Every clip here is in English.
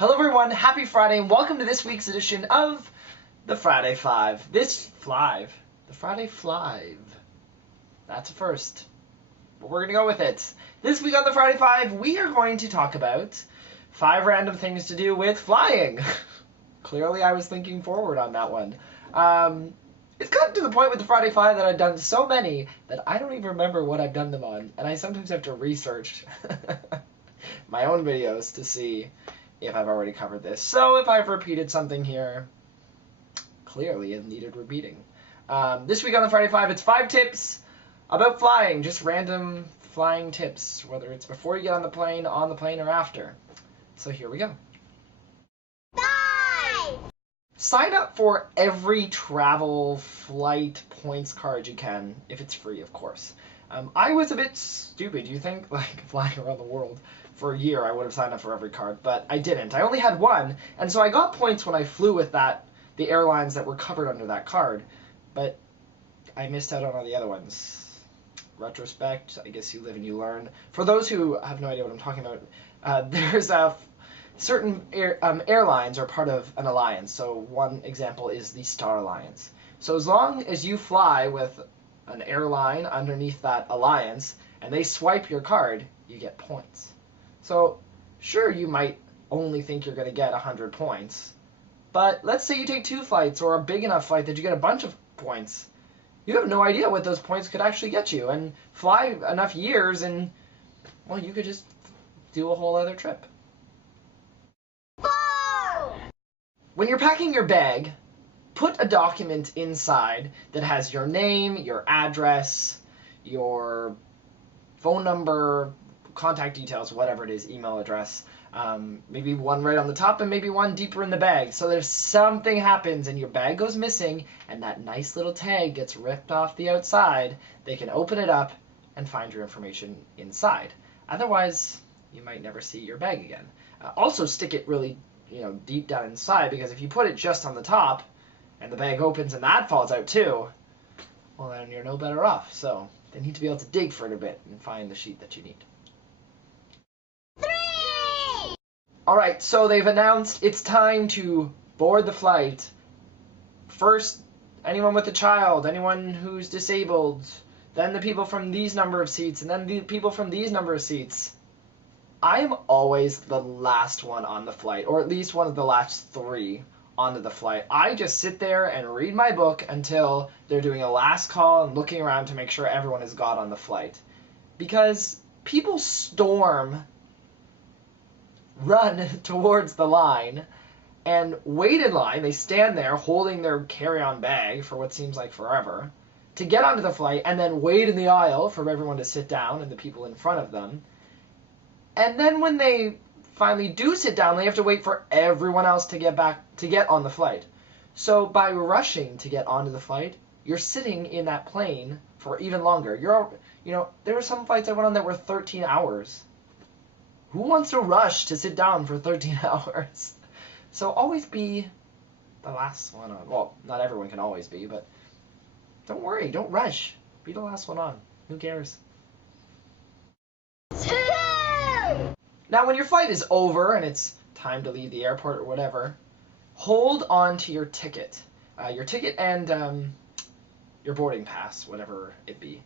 Hello everyone, happy Friday, and welcome to this week's edition of the Friday Five. The Friday Five. That's a first, but we're gonna go with it. This week on the Friday Five, we are going to talk about 5 random things to do with flying. Clearly, I was thinking forward on that one. It's gotten to the point with the Friday Five that I've done so many that I don't even remember what I've done them on, and I sometimes have to research my own videos to see if I've already covered this. So if I've repeated something here, clearly it needed repeating. This week on the Friday Five, it's 5 tips about flying, just random flying tips, whether it's before you get on the plane, or after. So here we go. 5! Sign up for every travel flight points card you can, if it's free, of course. I was a bit stupid. You think, like, flying around the world for a year, I would have signed up for every card, but I didn't. I only had one, and so I got points when I flew with the airlines that were covered under that card, but I missed out on all the other ones. Retrospect, I guess you live and you learn. For those who have no idea what I'm talking about, there's certain airlines are part of an alliance. So one example is the Star Alliance. So as long as you fly with an airline underneath that alliance and they swipe your card, you get points. So sure, you might only think you're going to get 100 points, but let's say you take 2 flights or a big enough flight that you get a bunch of points. You have no idea what those points could actually get you, and fly enough years and, well, you could just do a whole other trip. 4! When you're packing your bag, put a document inside that has your name, your address, your phone number, contact details, whatever it is, email address, maybe one right on the top and maybe one deeper in the bag. So that if something happens and your bag goes missing and that nice little tag gets ripped off the outside, they can open it up and find your information inside. Otherwise, you might never see your bag again. Also stick it really, deep down inside, because if you put it just on the top and the bag opens and that falls out too, well, then you're no better off. So they need to be able to dig for it a bit and find the sheet that you need. 3! Alright, so they've announced it's time to board the flight. First, anyone with a child, anyone who's disabled, then the people from these number of seats, and then the people from these number of seats. I'm always the last one on the flight, or at least one of the last 3 onto the flight. I just sit there and read my book until they're doing a last call and looking around to make sure everyone has got on the flight. Because people run towards the line and wait in line. They stand there holding their carry-on bag for what seems like forever to get onto the flight, and then wait in the aisle for everyone to sit down and the people in front of them. And then when they finally do sit down, they have to wait for everyone else to get on the flight. So by rushing to get onto the flight, you're sitting in that plane for even longer. There were some flights I went on that were 13 hours. Who wants to rush to sit down for 13 hours? So always be the last one on. Well, not everyone can always be, but don't worry, don't rush. Be the last one on. Who cares? 2! Now, when your flight is over and it's time to leave the airport or whatever, hold on to your ticket. Your ticket and your boarding pass, whatever it be.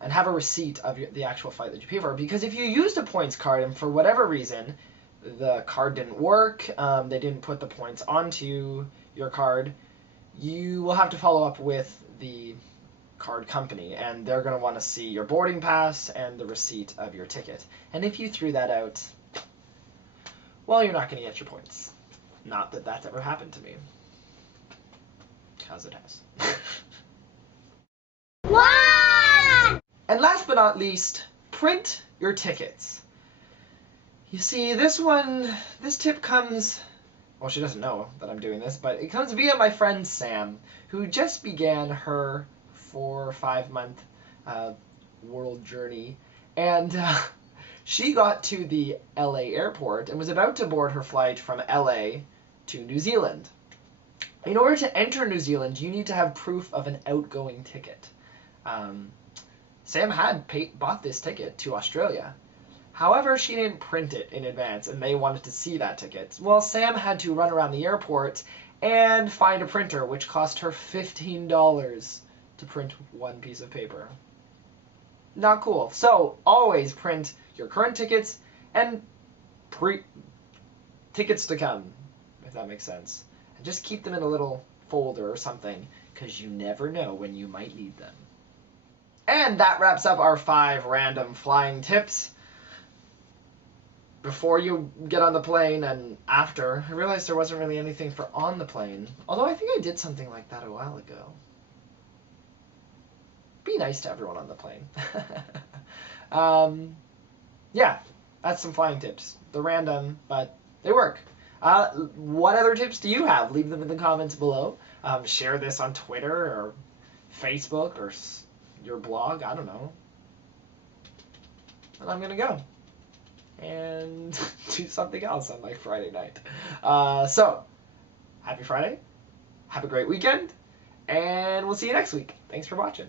And have a receipt of the actual flight that you pay for. Because if you used a points card and for whatever reason the card didn't work, they didn't put the points onto your card, you will have to follow up with the card company, and they're going to want to see your boarding pass and the receipt of your ticket. And if you threw that out, well, you're not going to get your points. Not that that's ever happened to me. Because it has. 1! And last but not least, print your tickets. You see, this tip comes, well, she doesn't know that I'm doing this, but it comes via my friend Sam, who just began her 4 or 5 month world journey, and she got to the LA airport and was about to board her flight from LA to New Zealand. In order to enter New Zealand, you need to have proof of an outgoing ticket. Sam had bought this ticket to Australia. However, she didn't print it in advance, and they wanted to see that ticket. Well, Sam had to run around the airport and find a printer, which cost her $15 to print one piece of paper. Not cool. So, always print your current tickets and tickets to come, if that makes sense. And just keep them in a little folder or something, because you never know when you might need them. And that wraps up our 5 random flying tips. Before you get on the plane and after, I realized there wasn't really anything for on the plane. Although I think I did something like that a while ago. Be nice to everyone on the plane. Yeah, that's some flying tips. They're random, but they work. What other tips do you have? Leave them in the comments below. Share this on Twitter or Facebook or your blog. I don't know. And I'm going to go and do something else on my Friday night. So, happy Friday. Have a great weekend. And we'll see you next week. Thanks for watching.